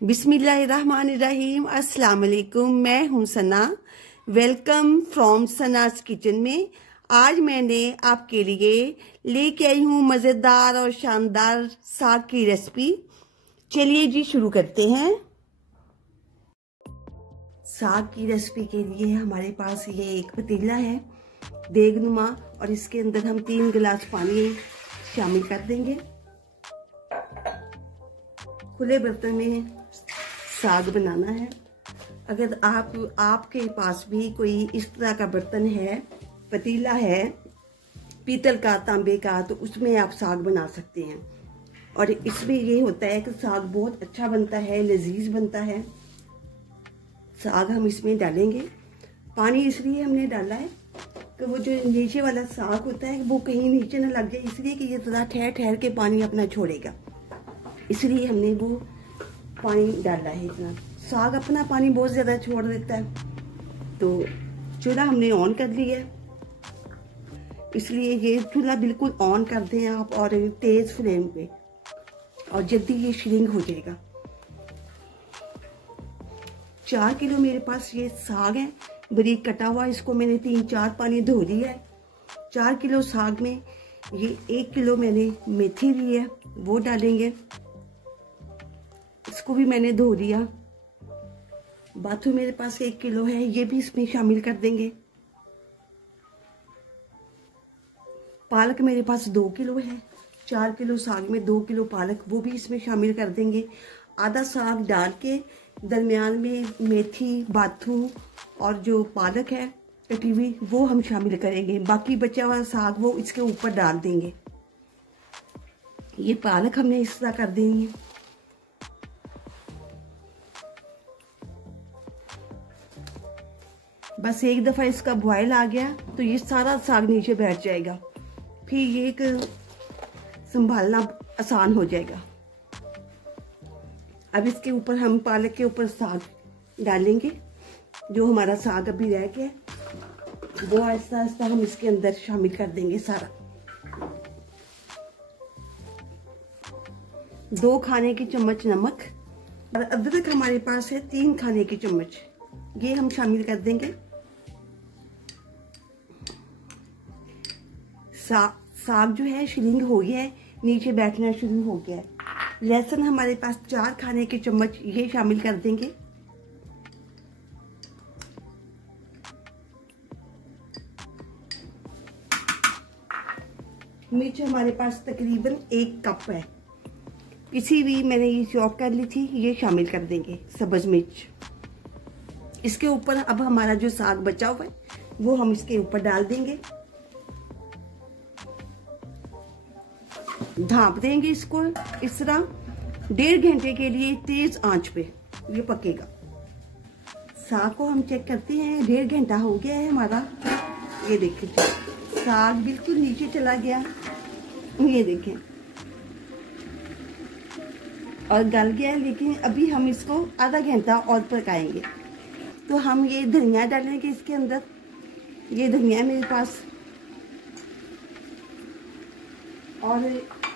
बिस्मिल्लाहिर्रहमानिर्रहीम। अस्सलाम वालेकुम। मैं हूं सना। वेलकम फ्रॉम सनाज किचन में। आज मैंने आपके लिए लेके आई हूं मज़ेदार और शानदार साग की रेसिपी। चलिए जी शुरू करते हैं। साग की रेसिपी के लिए हमारे पास ये एक पतीला है देगनुमा, और इसके अंदर हम 3 गिलास पानी शामिल कर देंगे। खुले बर्तन में साग बनाना है। अगर आपके पास भी कोई इस तरह का बर्तन है, पतीला है पीतल का, तांबे का, तो उसमें आप साग बना सकते हैं। और इसमें ये होता है कि साग बहुत अच्छा बनता है, लजीज बनता है। साग हम इसमें डालेंगे। पानी इसलिए हमने डाला है कि वो जो नीचे वाला साग होता है वो कहीं नीचे न लग जाए, इसलिए कि ये थोड़ा ठहर ठहर के पानी अपना छोड़ेगा, इसलिए हमने वो पानी डाला है इतना। साग अपना पानी बहुत ज़्यादा छोड़ देता है। तो चूल्हा हमने ऑन कर लिया है, इसलिए ये चूल्हा बिल्कुल ऑन कर दें आप, और तेज़ फ्लेम पे, और जल्दी ये श्रिंक हो जाएगा। 4 किलो मेरे पास ये साग है, बारीक कटा हुआ। इसको मैंने 3-4 पानी धो लिया है। 4 किलो साग में ये 1 किलो मैंने मेथी ली है, वो डालेंगे। इसको भी मैंने धो लिया। बाथू मेरे पास 1 किलो है, ये भी इसमें शामिल कर देंगे। पालक मेरे पास 2 किलो है। 4 किलो साग में 2 किलो पालक, वो भी इसमें शामिल कर देंगे। आधा साग डाल के दरमियान में मेथी, बाथू और जो पालक है कटी हुई, वो हम शामिल करेंगे। बाकी बचा हुआ साग वो इसके ऊपर डाल देंगे। ये पालक हमने इस तरह कर देंगे। बस एक दफ़ा इसका बॉयल आ गया तो ये सारा साग नीचे बैठ जाएगा, फिर ये एक संभालना आसान हो जाएगा। अब इसके ऊपर हम पालक के ऊपर साग डालेंगे। जो हमारा साग अभी रह गया वो आहिस्ता आहिस्ता हम इसके अंदर शामिल कर देंगे सारा। 2 खाने की चम्मच नमक, और अदरक हमारे पास है 3 खाने की चम्मच, ये हम शामिल कर देंगे। साग जो है श्रिंक हो गया है, नीचे बैठना शुरू हो गया है। लहसुन हमारे पास 4 खाने के चम्मच, ये शामिल कर देंगे। मिर्च हमारे पास तकरीबन 1 कप है, किसी भी मैंने ये चॉप कर ली थी, ये शामिल कर देंगे सब्ज मिर्च। इसके ऊपर अब हमारा जो साग बचा हुआ है वो हम इसके ऊपर डाल देंगे। ढाँप देंगे इसको इस तरह 1.5 घंटे के लिए तेज आंच पे ये पकेगा। साग को हम चेक करते हैं, 1.5 घंटा हो गया है हमारा। ये देखें साग बिल्कुल नीचे चला गया, ये देखें, और गल गया। लेकिन अभी हम इसको आधा घंटा और पकाएंगे। तो हम ये धनिया डालेंगे इसके अंदर। ये धनिया मेरे पास, और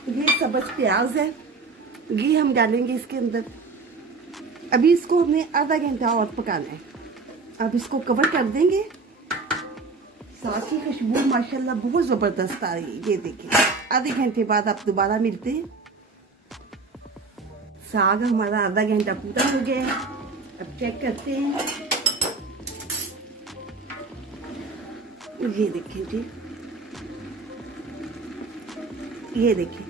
ये सब्ज प्याज है, ये हम डालेंगे इसके अंदर। अभी इसको हमने आधा घंटा और पकाना है। अब इसको कवर कर देंगे। साग की खुशबू माशाल्लाह बहुत ज़बरदस्त आ रही है। ये देखिए, आधे घंटे बाद आप दोबारा मिलते हैं। साग हमारा आधा घंटा पूरा हो गया है। अब चेक करते हैं। ये देखिए जी, ये देखिए,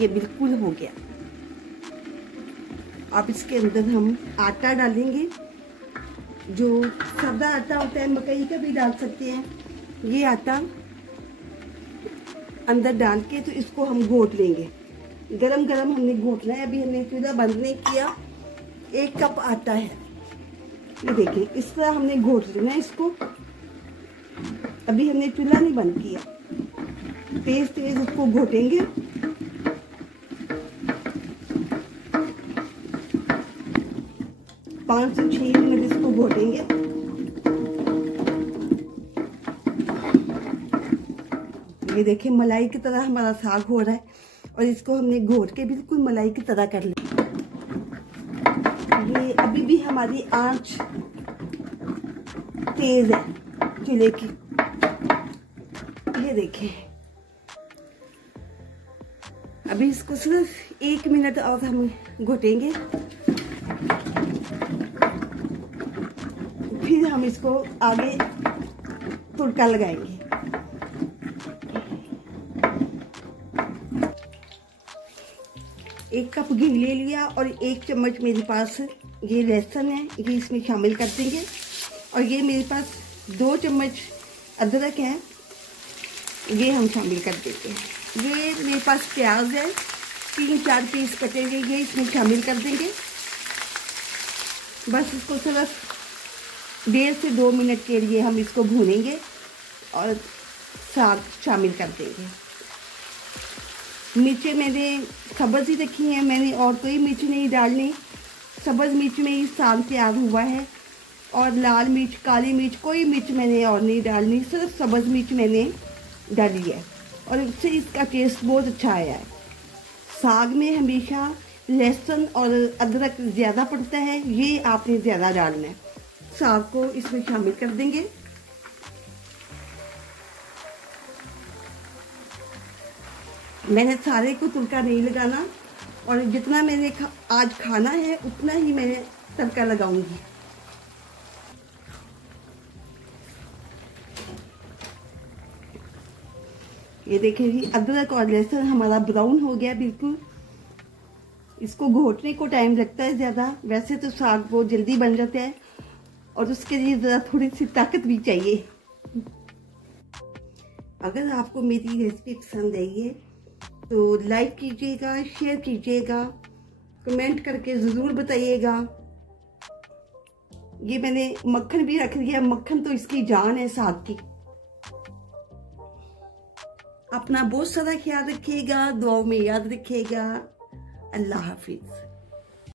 ये बिल्कुल हो गया। अब इसके अंदर हम आटा डालेंगे। जो सादा आटा होता है, मकई का भी डाल सकते हैं। ये आटा अंदर डाल के तो इसको हम घोट लेंगे। गरम गरम हमने घोटना है। अभी हमने चूल्हा बंद नहीं किया। 1 कप आटा है, ये देखिए, इस तरह हमने घोट लेना है इसको। अभी हमने चूल्हा नहीं बंद किया, तेज तेज उसको घोटेंगे। पाँच से 6 मिनट इसको घोटेंगे। ये देखिए मलाई की तरह हमारा साग हो रहा है, और इसको हमने घोट के बिल्कुल मलाई की तरह कर लिया। ये अभी भी हमारी आंच तेज है चूल्हे की। ये देखें, अभी इसको सिर्फ 1 मिनट और हम घोटेंगे, फिर हम इसको आगे तुड़का लगाएंगे। एक कप घी ले लिया और 1 चम्मच मेरे पास ये लहसुन है, ये इसमें शामिल कर देंगे। और ये मेरे पास 2 चम्मच अदरक है, ये हम शामिल कर देंगे। ये मेरे पास प्याज है, 3-4 पीस कटे हुए, ये इसमें शामिल कर देंगे। बस इसको सिर्फ 1.5 से 2 मिनट के लिए हम इसको भूनेंगे और साग शामिल कर देंगे। मिर्चें मैंने सब्ज़ ही रखी हैं, मैंने और कोई मिर्च नहीं डालनी। सब्ज़ मिर्च में ही साग तैयार हुआ है, और लाल मिर्च, काली मिर्च, कोई मिर्च मैंने और नहीं डालनी, सिर्फ सब्ज़ मिर्च मैंने डाली है और इससे इसका टेस्ट बहुत अच्छा आया है। साग में हमेशा लहसुन और अदरक ज़्यादा पड़ता है, ये आपने ज़्यादा डालना है। साग को इसमें शामिल कर देंगे। मैंने सारे को तुड़का नहीं लगाना, और जितना मैंने आज खाना है उतना ही मैं तड़का लगाऊंगी। ये देखिए जी, अदरक और लहसुन हमारा ब्राउन हो गया बिल्कुल। इसको घोटने को टाइम लगता है ज़्यादा, वैसे तो साग बहुत जल्दी बन जाता है और उसके लिए ज़रा थोड़ी सी ताकत भी चाहिए। अगर आपको मेरी रेसिपी पसंद आई है तो लाइक कीजिएगा, शेयर कीजिएगा, कमेंट करके ज़रूर बताइएगा। ये मैंने मक्खन भी रख दिया, मक्खन तो इसकी जान है साग की। अपना बहुत सारा ख्याल रखिएगा, दुआओं में याद रखिएगा। अल्लाह हाफिज।